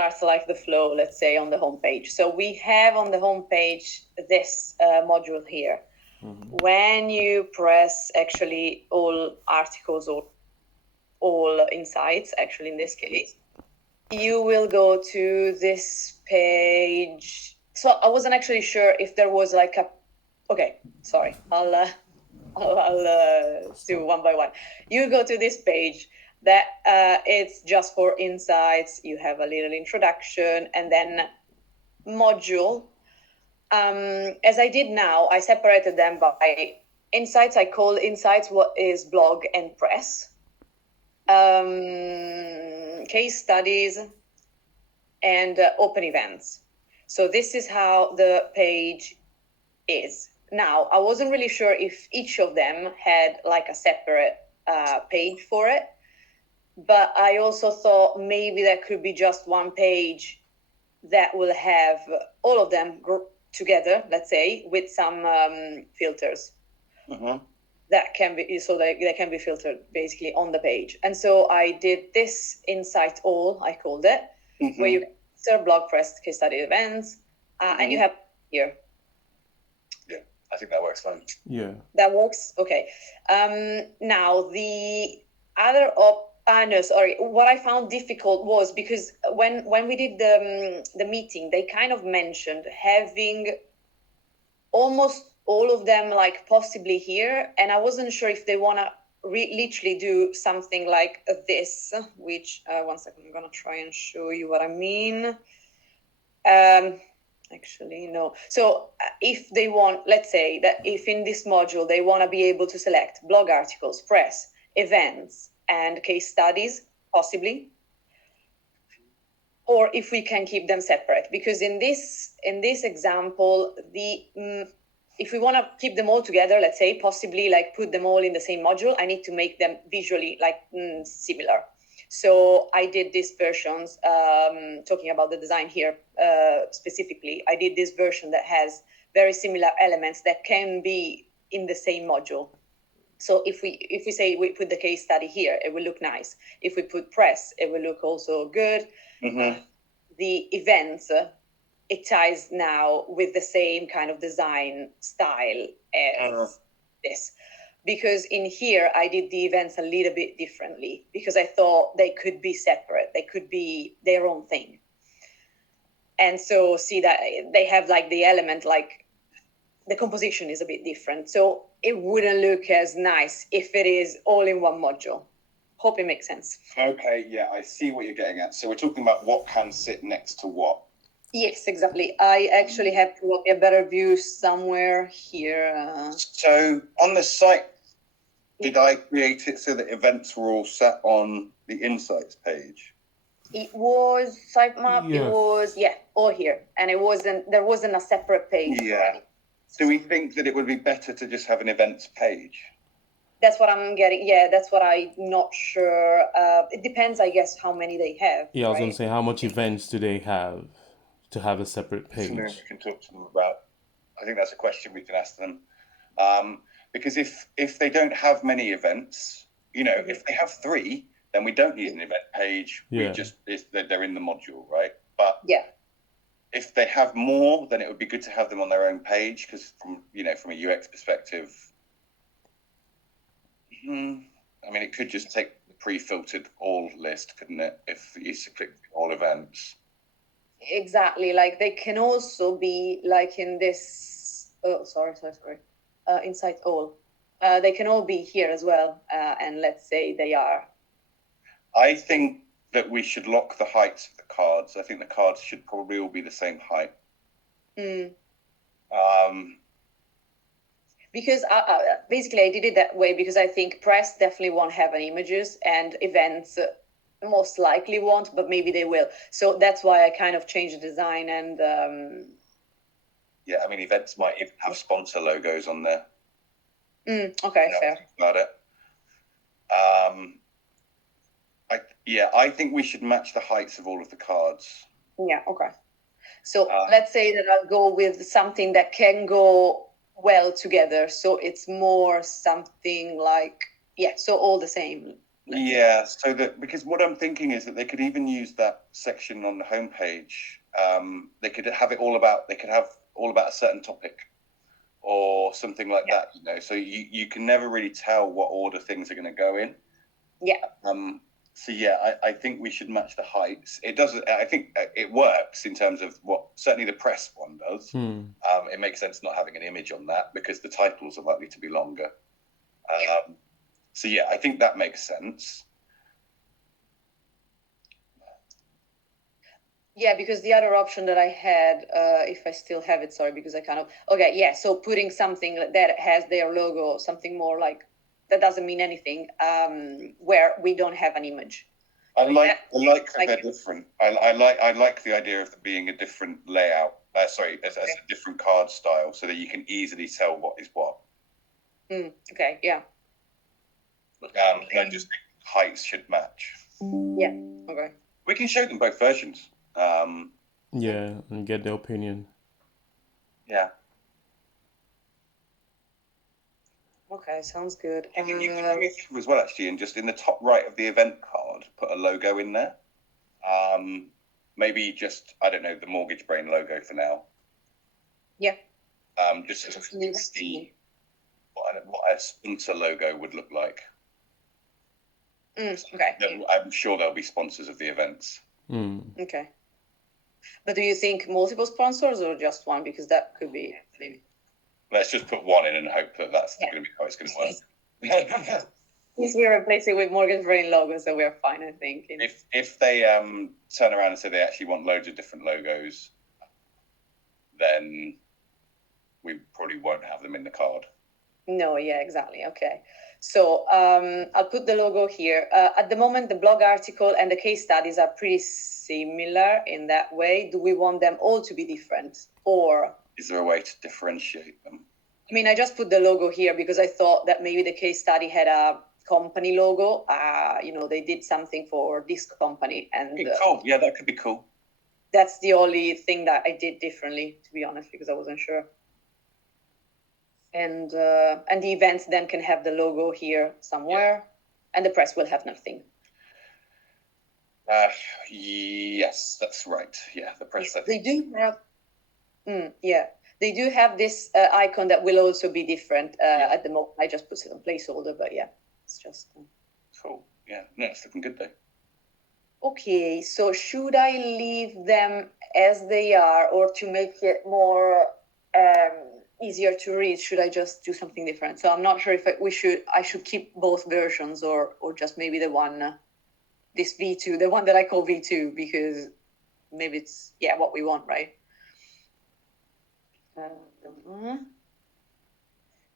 starts like the flow, let's say, on the homepage. So we have on the homepage this module here. When you press actually all articles or all insights, actually in this case, you will go to this page. So I wasn't actually sure if there was like a, okay, sorry, I'll do one by one. You go to this page that it's just for insights. You have a little introduction and then module. As I did now, I separated them by insights. I call insights what is blog and press. Case studies and open events. So this is how the page is. Now, I wasn't really sure if each of them had like a separate page for it, but I also thought maybe that could be just one page that will have all of them together, let's say, with some filters. That can be, so they can be filtered basically on the page. And so I did this insight all, I called it, where you serve blog, press, case study, events, and you have here. Yeah, I think that works fine. Yeah. That works? Okay. Now the other what I found difficult was because when we did the meeting, they kind of mentioned having almost all of them like possibly here, and I wasn't sure if they want to literally do something like this, which one second, I'm gonna try and show you what I mean. Actually, no. So if they want, let's say that if in this module they want to be able to select blog articles, press, events, and case studies, possibly, or if we can keep them separate, because in this example, if we want to keep them all together, let's say, possibly like put them all in the same module, I need to make them visually like similar. So I did these versions, talking about the design here specifically, I did this version that has very similar elements that can be in the same module. So if we say we put the case study here, it will look nice. If we put press, it will look also good. The events, it ties now with the same kind of design style as this. Because in here, I did the events a little bit differently because I thought they could be separate. They could be their own thing. And so see that they have like the element, like the composition is a bit different. So it wouldn't look as nice if it is all in one module. Hope it makes sense. Okay, yeah, I see what you're getting at. So we're talking about what can sit next to what. Yes, exactly. I actually have a better view somewhere here. So on the site, did I create it so that events were all set on the insights page? It was sitemap. Yeah. It was all here, and there wasn't a separate page. Yeah. Do we think that it would be better to just have an events page? That's what I'm getting. Yeah, that's what I'm not sure. It depends, I guess, how many they have. Yeah, I was going to say, how much events do they have to have a separate page? Something we can talk to them about. I think that's a question we can ask them. Because if they don't have many events, if they have 3, then we don't need an event page. Yeah. They're in the module, right? But yeah, if they have more, then it would be good to have them on their own page because from a UX perspective, I mean, it could just take the pre-filtered all list, couldn't it? If you used to click all events. Exactly. Like they can also be like in this. Oh, sorry. Inside all. They can all be here as well. And let's say they are. I think that we should lock the heights of the cards. I think the cards should probably all be the same height. Because basically I did it that way because I think press definitely won't have any images and events most likely won't, but maybe they will. So that's why I kind of changed the design and... Yeah, I mean, events might even have sponsor logos on there. Okay, fair. About it. I think we should match the heights of all of the cards. Yeah, okay. So let's say that I'll go with something that can go well together. So it's more something like, so all the same. Yeah, so that because what I'm thinking is that they could even use that section on the homepage. They could have it all about. They could have all about a certain topic or something like Yeah. that. You know, so you can never really tell what order things are going to go in. Yeah. So yeah, I think we should match the heights. It doesn't. I think it works in terms of what certainly the press one does. Hmm. It makes sense not having an image on that because the titles are likely to be longer. So yeah, I think that makes sense. Yeah, because the other option that I had, if I still have it, sorry, because I kind of, okay, yeah, so putting something that has their logo, something more like, that doesn't mean anything, where we don't have an image. I like that they're different. I like the idea of there being a different layout. As a different card style, so that you can easily tell what is what. Okay, yeah. I just think heights should match. Yeah. Okay. We can show them both versions. Yeah, and get their opinion. Yeah. Okay, sounds good. You can do me a favor as well, actually, and just in the top right of the event card, put a logo in there. Maybe just, I don't know, the Mortgage Brain logo for now. Yeah. Just so you can see what a sponsor logo would look like. Okay. I'm sure there'll be sponsors of the events. Okay. But do you think multiple sponsors or just one? Because that could be maybe. Let's just put one in and hope that that's going to be how it's going to work. If we replace it with Mortgage Brain logo, so we're fine, I think. If they turn around and say they actually want loads of different logos, then we probably won't have them in the card. No, yeah, exactly. Okay. So I'll put the logo here. At the moment, the blog article and the case studies are pretty similar in that way. Do we want them all to be different? Or is there a way to differentiate them? I mean, I just put the logo here because I thought that maybe the case study had a company logo. They did something for this company. And cool. Yeah, that could be cool. That's the only thing that I did differently, to be honest, because I wasn't sure. And the events then can have the logo here somewhere, and the press will have nothing. Yes, that's right. Yeah, the press. They do have. They do have this icon that will also be different at the moment. I just put it on placeholder, but yeah, it's just cool. Yeah, no, it's looking good though. Okay, so should I leave them as they are, or to make it more easier to read, should I just do something different? So I'm not sure if I should keep both versions or just maybe the one, this V2, the one that I call V2, because maybe it's what we want, right?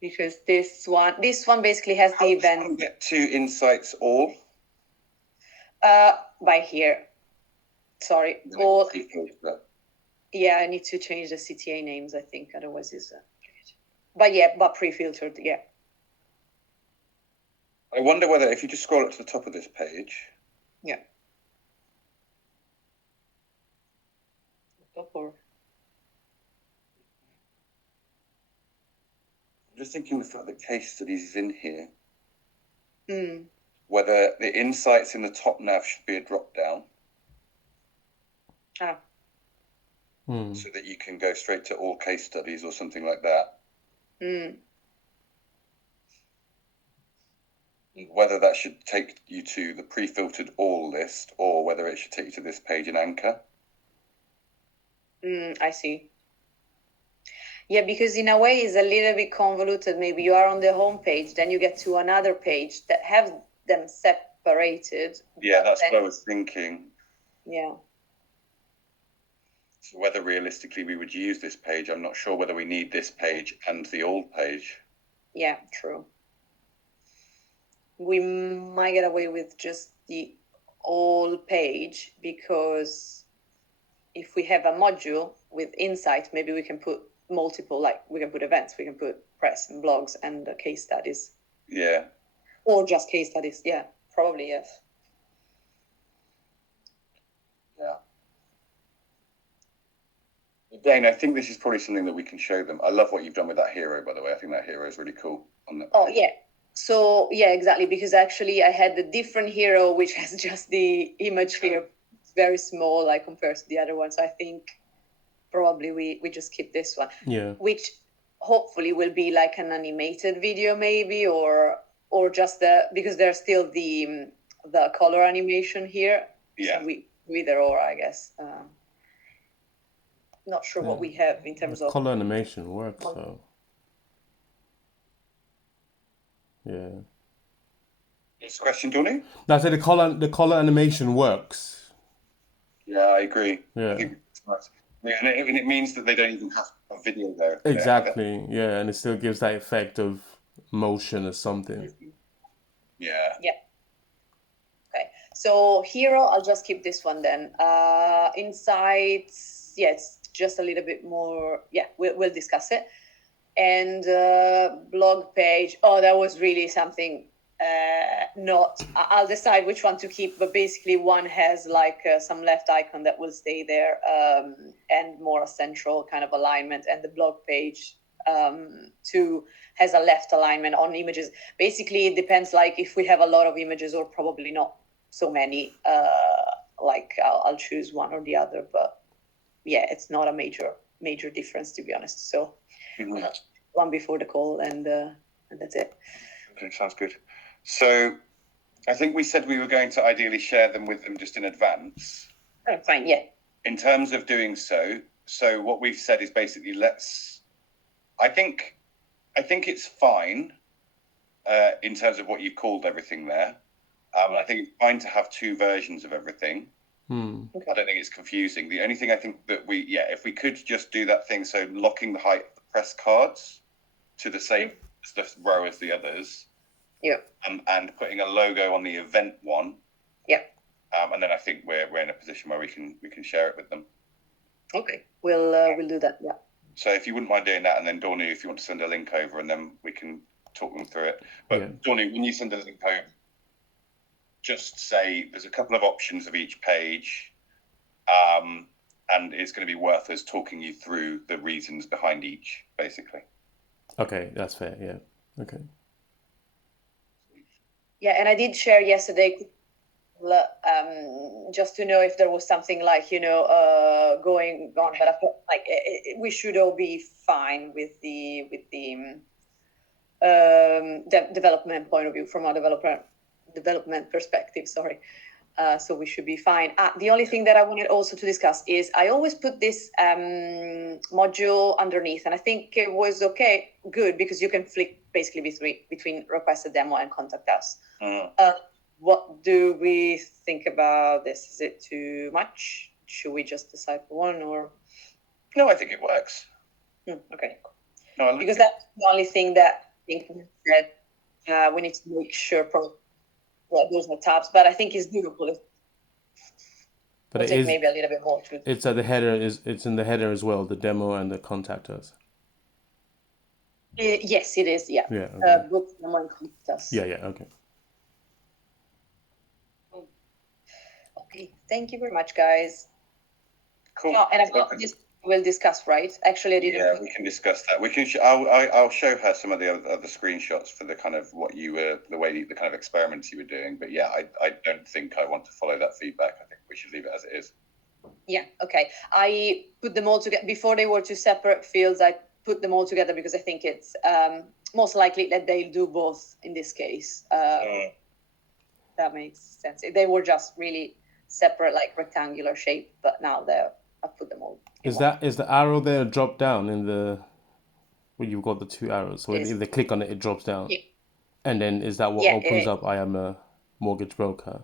Because this one basically has the event. How do you get to Insights all? By here. Sorry. All. Yeah, I need to change the CTA names, I think. Otherwise, it's. But pre-filtered, yeah. I wonder whether if you just scroll up to the top of this page. Yeah. I'm just thinking the fact that case studies is in here. Whether the insights in the top nav should be a drop down. So that you can go straight to all case studies or something like that. Whether that should take you to the pre-filtered all list or whether it should take you to this page in Anchor. I see. Yeah, because in a way it's a little bit convoluted. Maybe you are on the home page, then you get to another page that have them separated. Yeah, that's what I was thinking. Yeah. So whether realistically we would use this page, I'm not sure whether we need this page and the old page. Yeah, true. We might get away with just the old page because if we have a module with insight, maybe we can put multiple, like we can put events, we can put press and blogs and case studies. Yeah. Or just case studies. Yeah, probably, yes. Yeah. Dane, I think this is probably something that we can show them. I love what you've done with that hero, by the way. I think that hero is really cool. Oh, yeah. So yeah, exactly, because actually I had the different hero which has just the image here. It's very small like compared to the other one. So I think probably we just keep this one, Yeah. which hopefully will be like an animated video maybe, or just because there's still the color animation here. Yeah. So we either or, I guess. Not sure what we have in terms The of color animation works, so yeah. Next question, Johnny. That's it. The color animation works. Yeah, I agree. Yeah. I think it's nice. And it means that they don't even have a video there. Exactly. Yeah, and it still gives that effect of motion or something. Yeah. Yeah. Okay. So hero, I'll just keep this one then. Insights, yeah, it's just a little bit more. Yeah, we'll discuss it. And blog page. Oh, that was really something. Not. I'll decide which one to keep. But basically, one has like some left icon that will stay there, and more central kind of alignment. And the blog page too has a left alignment on images. Basically, it depends. Like if we have a lot of images, or probably not so many. Like I'll choose one or the other. But yeah, it's not a major difference, to be honest. So. Mhm. One before the call, and that's it. Okay, sounds good. So I think we said we were going to ideally share them with them just in advance. Oh, fine, yeah. In terms of doing so what we've said is basically I think it's fine in terms of what you've called everything there. I think it's fine to have two versions of everything. I don't think it's confusing. The only thing I think that if we could just do that thing, so locking the height of the press cards to the same row as the others. Yeah. And putting a logo on the event one. Yeah. And then I think we're in a position where we can share it with them. Okay. We'll do that. Yeah. So if you wouldn't mind doing that, and then Dorney, if you want to send a link over, and then we can talk them through it. But yeah. Dorney, when you send a link over, just say there's a couple of options of each page, and it's going to be worth us talking you through the reasons behind each, basically. Okay, that's fair. Yeah. Okay. Yeah, and I did share yesterday, just to know if there was something like going on, but I thought like we should all be fine with the development point of view, from a development perspective. Sorry. So we should be fine. The only thing that I wanted also to discuss is I always put this module underneath, and I think it was good, because you can flick basically between request a demo and contact us. What do we think about this? Is it too much? Should we just decide for one, or? No, I think it works. Okay. No, because that's the only thing that I think that we need to make sure there's no tabs, but I think it's doable. But it is maybe a little bit more to. It's at the header. It's in the header as well. The demo and the contact us. Yes, it is. Yeah. Yeah. Okay. Book demo and contact us. Yeah. Okay. Okay. Thank you very much, guys. Cool. Oh, and I've got this. We'll discuss, right? Actually, I didn't. Yeah, we can discuss that. We can. I'll show her some of the other screenshots for the kind of the kind of experiments you were doing. But yeah, I don't think I want to follow that feedback. I think we should leave it as it is. Yeah. Okay. I put them all together before they were two separate fields. I put them all together because I think it's most likely that they'll do both in this case. That makes sense. They were just really separate, like rectangular shape, but now I put them all. Is the arrow there drop down in the where you've got the two arrows? So if they click on it, it drops down. Yeah. And then is that what opens up I am a mortgage broker?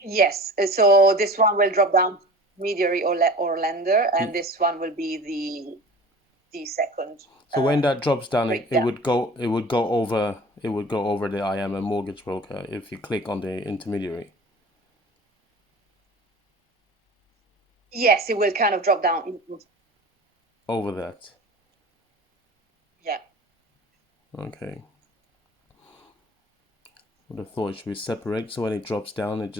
Yes. So this one will drop down intermediary or lender, and this one will be the second. So when that drops down, it would go over the I am a mortgage broker if you click on the intermediary. Yes, it will kind of drop down over that. Yeah. Okay. I would have thought it should be separate, so when it drops down, it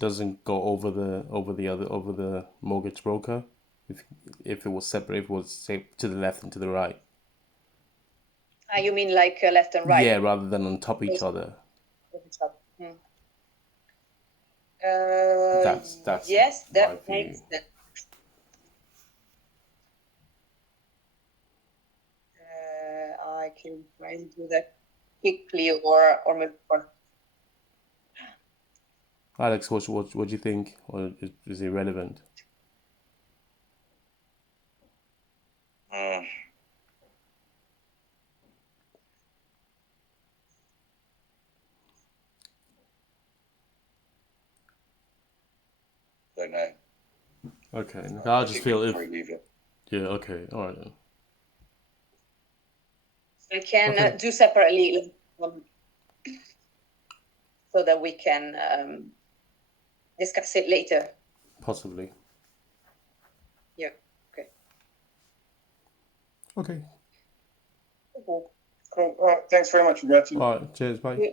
doesn't go over the mortgage broker. If it was separate, if it was say to the left and to the right. You mean like left and right? Yeah, rather than on top of each other. Hmm. That's yes, my that view. makes sense. I can try and do that quickly, or maybe. Alex, what do you think? Or is it irrelevant? Don't know. Okay, I just feel if leave it. yeah, okay, all right then. I can Okay. do separately, so that we can discuss it later. Possibly. Yeah. Okay. Okay. Cool. All right. Thanks very much, Roberto. All right. Cheers. Bye. Yeah.